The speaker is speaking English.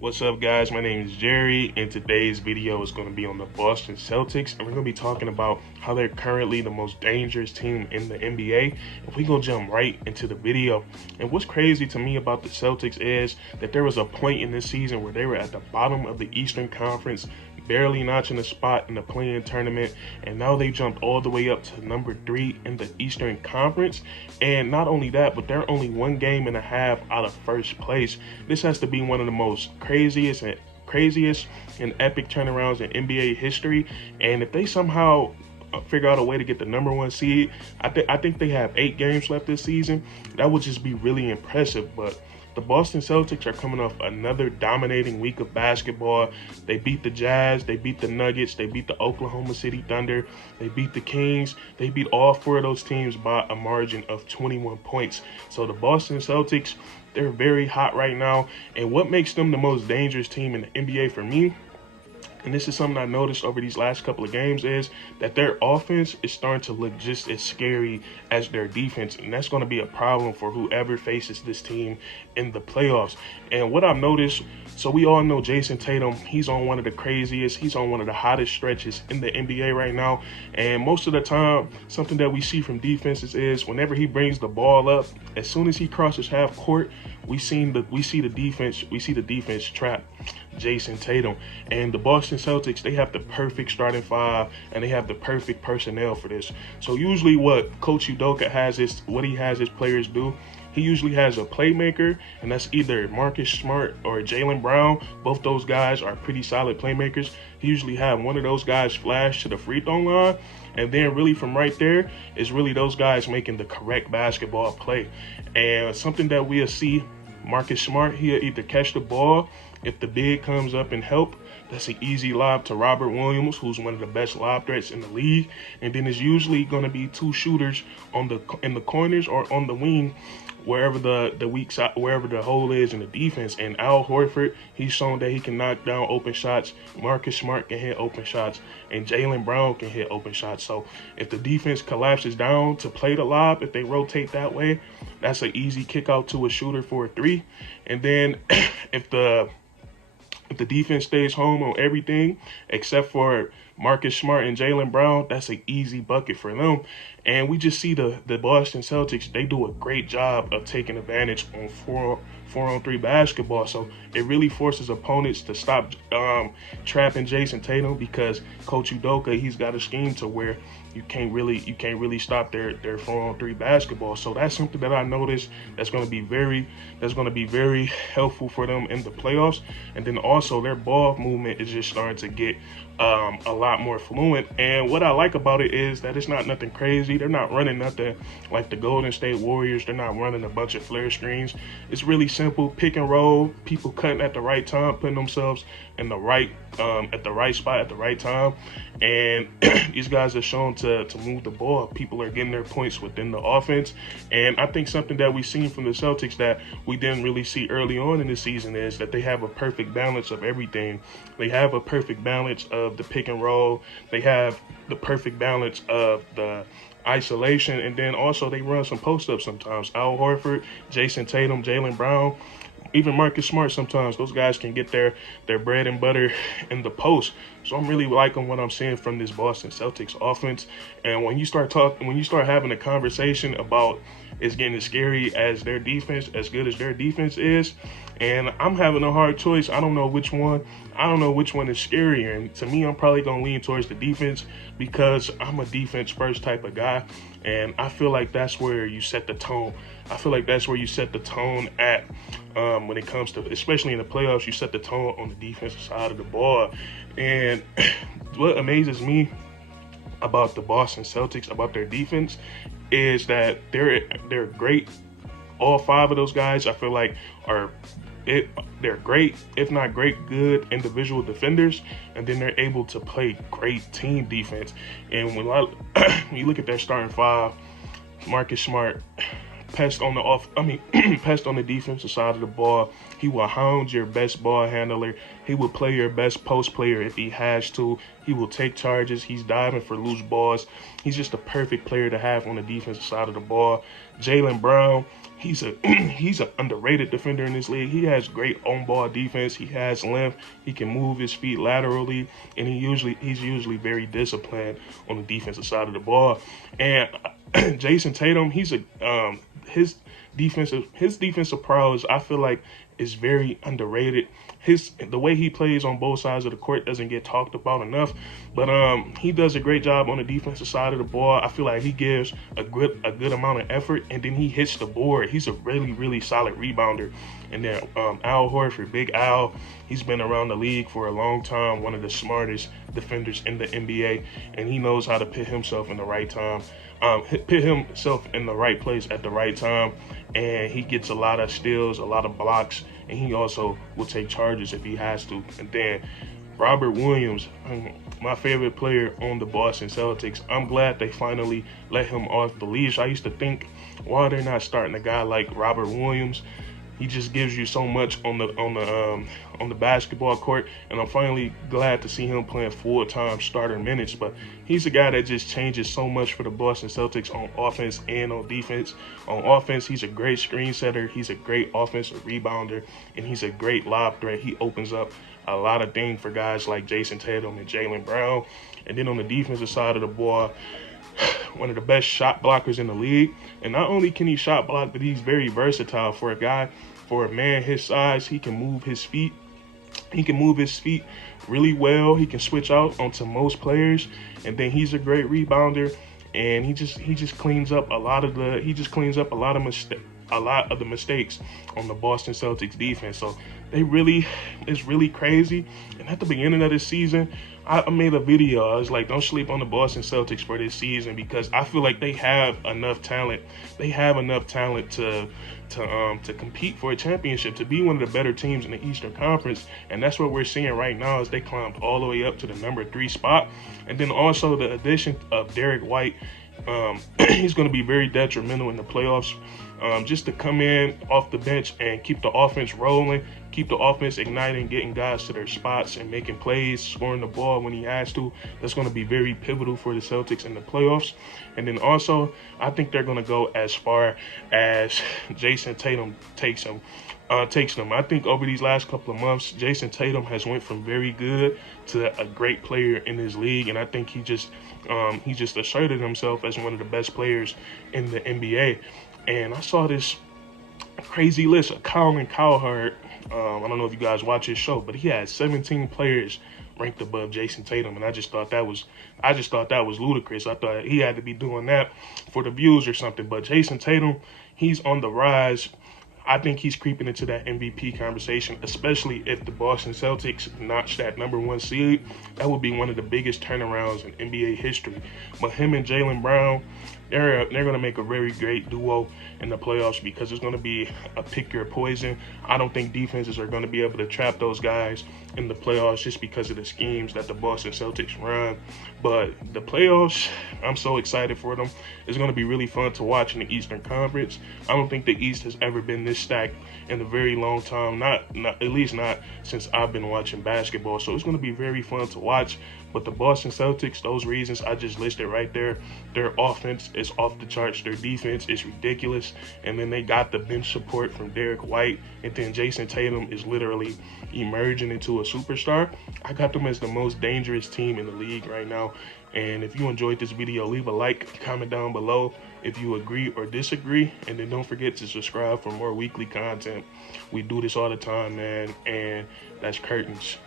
What's up, guys? My name is Jerry, and today's video is going to be on the Boston Celtics, and we're going to be talking about how they're currently the most dangerous team in the NBA. And we're going to jump right into the video. And what's crazy to me about the Celtics is that there was a point in this season where they were at the bottom of the Eastern Conference, barely notching a spot in the play-in tournament, and now they jumped all the way up to number 3 in the Eastern Conference. And not only that, but they're only 1.5 games out of first place. This has to be one of the most craziest and epic turnarounds in NBA history. And if they somehow figure out a way to get the number 1 seed, I think they have 8 games left this season. That would just be really impressive. But the Boston Celtics are coming off another dominating week of basketball. They beat the Jazz, they beat the Nuggets, they beat the Oklahoma City Thunder, they beat the Kings. They beat all 4 of those teams by a margin of 21 points. So the Boston Celtics, they're very hot right now. And what makes them the most dangerous team in the NBA for me, and this is something I noticed over these last couple of games, is that their offense is starting to look just as scary as their defense. And that's going to be a problem for whoever faces this team in the playoffs. And what I've noticed, so we all know Jason Tatum, he's on one of the craziest, he's on one of the hottest stretches in the NBA right now. And most of the time, something that we see from defenses is whenever he brings the ball up, as soon as he crosses half court, we see the defense trap Jason Tatum. And the Boston Celtics, they have the perfect starting 5 and they have the perfect personnel for this. So usually what Coach Udoka has his players do, he usually has a playmaker, and that's either Marcus Smart or Jaylen Brown. Both those guys are pretty solid playmakers. He usually have one of those guys flash to the free throw line, and then really from right there is really those guys making the correct basketball play. And something that we'll see, Marcus Smart, he'll either catch the ball. If the big comes up and help, that's an easy lob to Robert Williams, who's one of the best lob threats in the league. And then it's usually going to be 2 shooters in the corners or on the wing, wherever the weak side, wherever the hole is in the defense. And Al Horford, he's shown that he can knock down open shots. Marcus Smart can hit open shots, and Jaylen Brown can hit open shots. So if the defense collapses down to play the lob, if they rotate that way, that's an easy kick out to a shooter for a 3. And then if the defense stays home on everything except for Marcus Smart and Jaylen Brown, that's an easy bucket for them. And we just see the Boston Celtics, they do a great job of taking advantage on 4-on-3 basketball. So it really forces opponents to stop trapping Jason Tatum, because Coach Udoka, he's got a scheme to where you can't really stop their 4-on-3 basketball. So that's something that I noticed that's going to be very helpful for them in the playoffs. And then also their ball movement is just starting to get a lot more fluent. And what I like about it is that it's not nothing crazy. They're not running nothing like the Golden State Warriors. They're not running a bunch of flare screens. It's really simple, pick and roll, people cutting at the right time, putting themselves in the right at the right spot at the right time. And these guys are shown to move the ball. People are getting their points within the offense. And I think something that we've seen from the Celtics that we didn't really see early on in the season is that they have a perfect balance of everything. They have a perfect balance of the pick and roll. They have the perfect balance of the isolation, and then also they run some post-ups sometimes. Al Horford, Jason Tatum, Jaylen Brown, even Marcus Smart, sometimes those guys can get their bread and butter in the post. So I'm really liking what I'm seeing from this Boston Celtics offense. And when you start having a conversation about it's getting as scary as their defense, as good as their defense is, and I'm having a hard choice. I don't know which one is scarier. And to me, I'm probably going to lean towards the defense, because I'm a defense first type of guy. And I feel like that's where you set the tone. I feel like that's where you set the tone at when it comes to, especially in the playoffs, you set the tone on the defensive side of the ball. And what amazes me about the Boston Celtics, about their defense, is that they're great. All 5 of those guys, I feel like, they're great, if not great, good individual defenders, and then they're able to play great team defense. And when you look at their starting 5, Marcus Smart, pest on the defensive side of the ball. He will hound your best ball handler. He will play your best post player if he has to. He will take charges. He's diving for loose balls. He's just a perfect player to have on the defensive side of the ball. Jaylen Brown, He's a he's an underrated defender in this league. He has great on ball defense. He has length. He can move his feet laterally, and he's usually very disciplined on the defensive side of the ball. And Jason Tatum, he's a his defensive prowess, I feel like, is very underrated. The way he plays on both sides of the court doesn't get talked about enough, but he does a great job on the defensive side of the ball. I feel like he gives a good amount of effort, and then he hits the board. He's a really solid rebounder. And then Al Horford, Big Al, he's been around the league for a long time, one of the smartest defenders in the NBA, and he knows how to put himself in the right time. Put himself in the right place at the right time, and he gets a lot of steals, a lot of blocks, and he also will take charges if he has to. And then Robert Williams, my favorite player on the Boston Celtics. I'm glad they finally let him off the leash. I used to think, why they're not starting a guy like Robert Williams? He just gives you so much on the basketball court, and I'm finally glad to see him playing full-time starter minutes. But he's a guy that just changes so much for the Boston Celtics on offense and on defense. On offense, he's a great screen setter. He's a great offensive rebounder, and he's a great lob threat. He opens up a lot of things for guys like Jason Tatum and Jaylen Brown. And then on the defensive side of the ball, one of the best shot blockers in the league. And not only can he shot block, but he's very versatile for a man his size. He can move his feet. He can move his feet really well. He can switch out onto most players. And then he's a great rebounder. And he just cleans up a lot of the mistakes on the Boston Celtics defense. So it's really crazy. And at the beginning of this season, I made a video. I was like, don't sleep on the Boston Celtics for this season, because I feel like they have enough talent. They have enough talent to compete for a championship, to be one of the better teams in the Eastern Conference. And that's what we're seeing right now, as they climbed all the way up to the number 3 spot. And then also the addition of Derek White. He's going to be very detrimental in the playoffs. Just to come in off the bench and keep the offense rolling, keep the offense igniting, getting guys to their spots and making plays, scoring the ball when he has to. That's going to be very pivotal for the Celtics in the playoffs. And then also, I think they're going to go as far as Jason Tatum takes them. I think over these last couple of months, Jason Tatum has went from very good to a great player in this league, and I think he just asserted himself as one of the best players in the NBA. And I saw this crazy list of Colin Cowherd. I don't know if you guys watch his show, but he had 17 players ranked above Jason Tatum, and I just thought that was ludicrous. I thought he had to be doing that for the views or something. But Jason Tatum, he's on the rise. I think he's creeping into that MVP conversation, especially if the Boston Celtics notch that number 1 seed. That would be one of the biggest turnarounds in NBA history. But him and Jaylen Brown, they're going to make a very great duo in the playoffs, because it's going to be a pick your poison. I don't think defenses are going to be able to trap those guys in the playoffs just because of the schemes that the Boston Celtics run. But the playoffs, I'm so excited for them. It's going to be really fun to watch in the Eastern Conference. I don't think the East has ever been this stacked in a very long time, not at least not since I've been watching basketball. So it's going to be very fun to watch. But the Boston Celtics, those reasons I just listed right there, their offense is off the charts. Their defense is ridiculous. And then they got the bench support from Derek White. And then Jason Tatum is literally emerging into a superstar. I got them as the most dangerous team in the league right now. And if you enjoyed this video, leave a like, comment down below if you agree or disagree. And then don't forget to subscribe for more weekly content. We do this all the time, man. And that's curtains.